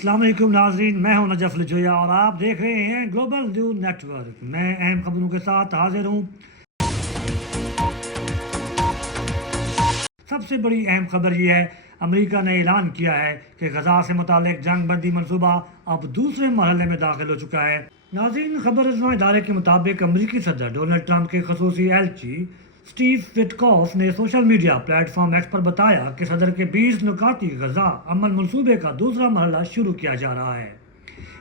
अस्सलाम वालेकुम नाज़रीन, मैं हूं नजफ लजोया और आप देख रहे हैं ग्लोबल न्यूज़ नेटवर्क। मैं अहम खबरों के साथ हाजिर हूं। सबसे बड़ी अहम खबर यह है, अमेरिका ने ऐलान किया है कि गजा से मुतालिक जंग बंदी मनसूबा अब दूसरे मरहले में दाखिल हो चुका है। नाज़रीन, खबर रसां इदारे के मुताबिक अमेरिकी सदर डोनाल्ड ट्रंप के खसूसी एलची स्टीव विटकॉफ ने सोशल मीडिया प्लेटफॉर्म एक्स पर बताया कि सदर के 20 नुकाती गजा अमन मनसूबे का दूसरा मरहला शुरू किया जा रहा है,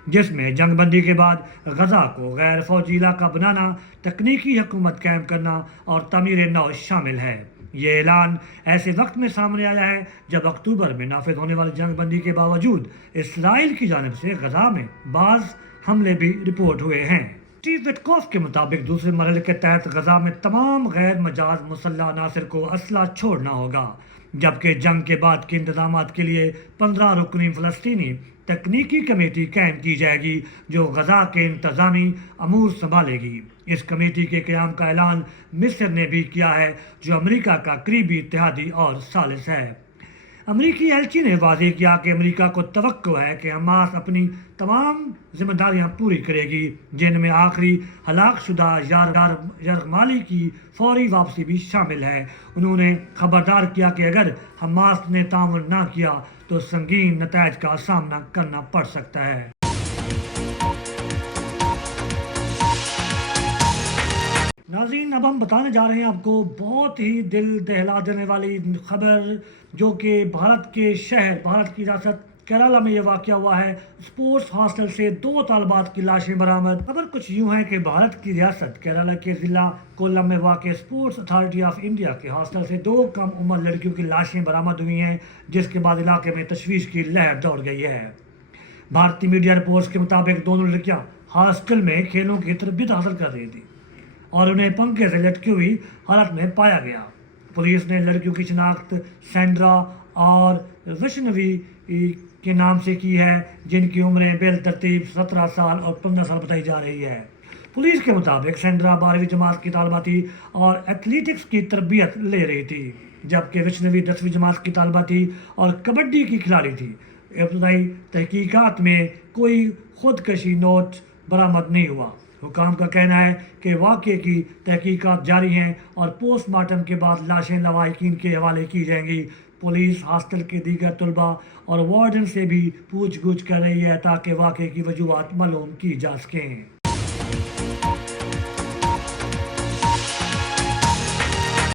जिसमें जंगबंदी के बाद गजा को गैर फौजी इलाका बनाना, तकनीकी हुकूमत कायम करना और तमीर नौ शामिल है। ये ऐलान ऐसे वक्त में सामने आया है जब अक्टूबर में नाफिज होने वाली जंगबंदी के बावजूद इसराइल की जानिब से गजा में बाज़ हमले भी रिपोर्ट हुए हैं। स्टीव विटकॉफ के मुताबिक दूसरे मरहले के तहत गजा में तमाम गैर मजाज मुसल्लह अनासर को असला छोड़ना होगा, जबकि जंग के बाद के इंतजाम के लिए 15 रुकनी फ़लस्तीनी तकनीकी कमेटी कायम की जाएगी जो गजा के इंतजामी अमूर संभालेगी। इस कमेटी के क़याम का ऐलान मिस्र ने भी किया है, जो अमेरिका का करीबी इत्तेहादी और सालिस है। अमेरिकी एलची ने वाज़ेह किया कि अमेरिका को तवक्को है कि हमास अपनी तमाम जिम्मेदारियां पूरी करेगी, जिनमें आखिरी हलाक शुदा यरगमाली की फौरी वापसी भी शामिल है। उन्होंने खबरदार किया कि अगर हमास ने ताउन ना किया तो संगीन नतायज का सामना करना पड़ सकता है। नाज़रीन, अब हम बताने जा रहे हैं आपको बहुत ही दिल दहला देने वाली खबर, जो कि भारत की रियासत केरला में ये वाक़या हुआ है। स्पोर्ट्स हॉस्टल से 2 तालिबात की लाशें बरामद। खबर कुछ यूँ है कि भारत की रियासत केरला के ज़िला कोल्लम में वाक़ स्पोर्ट्स अथॉरिटी ऑफ इंडिया के हॉस्टल से 2 कम उम्र लड़कियों की लाशें बरामद हुई हैं, जिसके बाद इलाके में तशवीश की लहर दौड़ गई है। भारतीय मीडिया रिपोर्ट्स के मुताबिक दोनों लड़कियाँ हॉस्टल में खेलों की तरबियत हासिल कर रही थी और उन्हें पंखे से लटकी हुई हालत में पाया गया। पुलिस ने लड़कियों की शिनाख्त सैंड्रा और वैष्णवी के नाम से की है, जिनकी उम्रें बिल तरतीब 17 साल और 15 साल बताई जा रही है। पुलिस के मुताबिक सैंड्रा 12वीं जमात की तालिबा थी और एथलेटिक्स की तरबियत ले रही थी, जबकि वैष्णवी 10वीं जमात की तालिबा थी और कबड्डी की खिलाड़ी थी। इब्तदाई तहकीकात में कोई खुदकशी नोट बरामद नहीं हुआ। हुकाम का कहना है कि वाक़े की तहकीकात जारी हैं और पोस्टमार्टम के बाद लाशें लवाहिकीन के हवाले की जाएंगी। पुलिस हॉस्टल के दीगर तलबा और वार्डन से भी पूछ गुछ कर रही है ताकि वाक़े की वजूहात मालूम की जा सकें।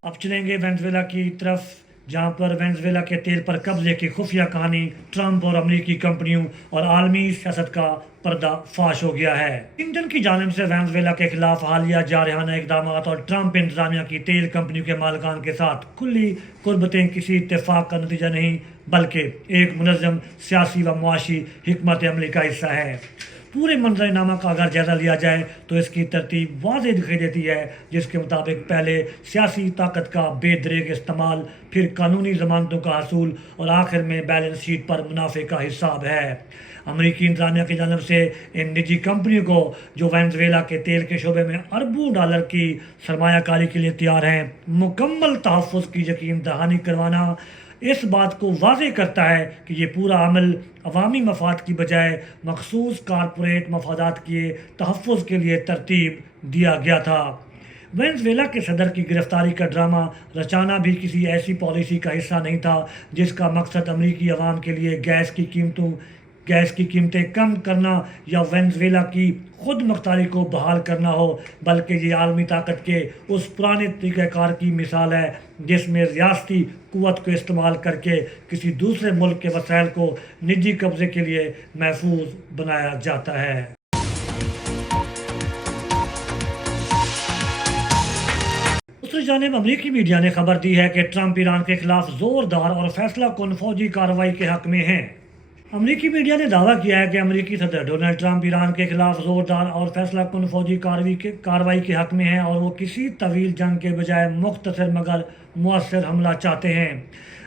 अब चलेंगे वेनेज़ुएला की तरफ, जहां पर वेनेज़ुएला के तेल पर कब्जे की खुफिया कहानी ट्रंप और अमेरिकी कंपनियों और आलमी सियासत का पर्दाफाश हो गया है। वाशिंगटन की जानिब से वेनेज़ुएला के खिलाफ हालिया जारहाना इक़दाम और ट्रंप इंतजामिया की तेल कंपनियों के मालिकान के साथ खुली कुर्बतें किसी इत्तेफाक का नतीजा नहीं, बल्कि एक मुनज़्ज़म सियासी व मुआशी हिकमत अमली का हिस्सा है। पूरे मंजरनामा का अगर जायज़ा लिया जाए तो इसकी तरतीब वाज़ेह दिखाई देती है, जिसके मुताबिक पहले सियासी ताकत का बेदरेग इस्तेमाल, फिर कानूनी ज़मानतों का हसूल और आखिर में बैलेंस शीट पर मुनाफे का हिसाब है। अमेरिकी इंतज़ामिया की जानब से इन निजी कंपनियों को, जो वेनेज़ुएला के तेल के शोबे में अरबों डॉलर की सरमायाकारी के लिए तैयार हैं, मुकम्मल तहफ़्फ़ुज़ की यकीन दहानी करवाना इस बात को वाज़ेह करता है कि ये पूरा अमल अवामी मफाद की बजाय मखसूस कारपोरेट मफादात के तहफ़्फ़ुज़ के लिए तरतीब दिया गया था। वेनेज़ुएला के सदर की गिरफ्तारी का ड्रामा रचाना भी किसी ऐसी पॉलिसी का हिस्सा नहीं था जिसका मकसद अमेरिकी अवाम के लिए गैस की कीमतें कम करना या वेनेज़ुएला की खुद मुख्तारी को बहाल करना हो, बल्कि ये आलमी ताकत के उस पुराने तरीक़ाकार की मिसाल है जिसमें रियासती क़ुव्वत को इस्तेमाल करके किसी दूसरे मुल्क के वसाइल को निजी कब्ज़े के लिए महफूज बनाया जाता है। दूसरी जानिब अमेरिकी मीडिया ने खबर दी है कि ट्रंप ईरान के खिलाफ ज़ोरदार और फैसला कुन फौजी कार्रवाई के हक़ में हैं। अमेरिकी मीडिया ने दावा किया है कि अमेरिकी सदर डोनाल्ड ट्रंप ईरान के खिलाफ ज़ोरदार और फैसला कुन फौजी कार्रवाई के हक़ में हैं और वो किसी तवील जंग के बजाय मुख्तसर मगर मुअस्सर हमला चाहते हैं।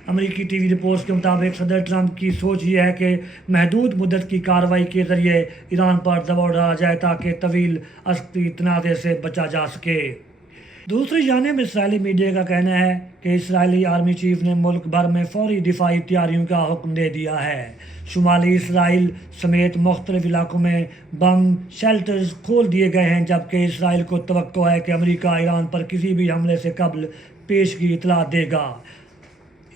अमेरिकी टीवी रिपोर्ट्स के मुताबिक सदर ट्रंप की सोच ये है कि महदूद मुद्दत की कार्रवाई के ज़रिए ईरान पर दबाव डाला जाए ताकि तवील अस्करी तनाज़े से बचा जा सके। دوسری جانب اسرائیلی میڈیا کا کہنا ہے کہ اسرائیلی آرمی چیف نے ملک بھر میں فوری دفاعی تیاریوں کا حکم دے دیا ہے۔ شمالی اسرائیل سمیت مختلف علاقوں میں بم شیلٹرز کھول دیے گئے ہیں، جبکہ اسرائیل کو توقع ہے کہ امریکہ ایران پر کسی بھی حملے سے قبل پیشگی اطلاع دے گا۔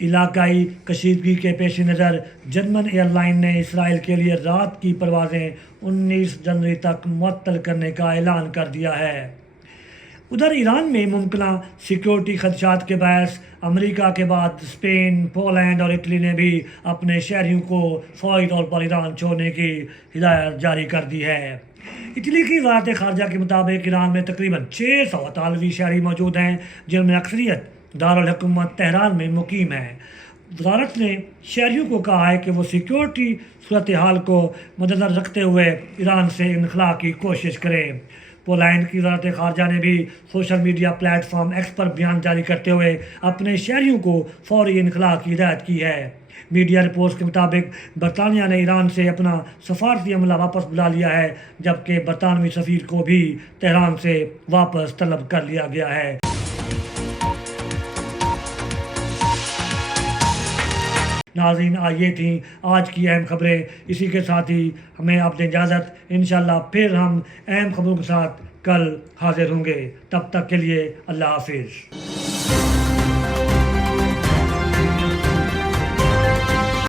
علاقائی کشیدگی کے پیش نظر جرمن ایئر لائن نے اسرائیل کے لیے رات کی پروازیں 19 جنوری تک معطل کرنے کا اعلان کر دیا ہے۔ ادھر ایران میں ممکنہ سیکیورٹی خدشات کے باعث امریکہ کے بعد اسپین، پولینڈ اور اٹلی نے بھی اپنے شہریوں کو فوری طور پر ایران چھوڑنے کی ہدایت جاری کر دی ہے۔ اٹلی کی وزارت خارجہ کے مطابق ایران میں تقریباً 600 اطالوی شہری موجود ہیں، جن میں اکثریت دارالحکومت تہران میں مقیم ہے۔ وزارت نے شہریوں کو کہا ہے کہ وہ سیکیورٹی صورتحال کو مدنظر رکھتے ہوئے ایران سے انخلاء کی کوشش کریں۔ پولینڈ کی وزارت خارجہ نے بھی social media platform X پر بیان جاری کرتے ہوئے اپنے شہریوں کو فوری انخلاء کی ہدایت کی ہے۔ میڈیا رپورٹس کے مطابق برطانیہ نے ایران سے اپنا سفارتی عملہ واپس بلا لیا ہے، جبکہ برطانوی سفیر کو بھی تہران سے واپس طلب کر لیا گیا ہے۔ ناظرین، یہ تھیں آج کی اہم خبریں۔ اسی کے ساتھ ہی ہمیں آپ دیں اجازت۔ انشاءاللہ پھر ہم اہم خبروں کے ساتھ کل حاضر ہوں گے۔ تب تک کے لیے اللہ حافظ۔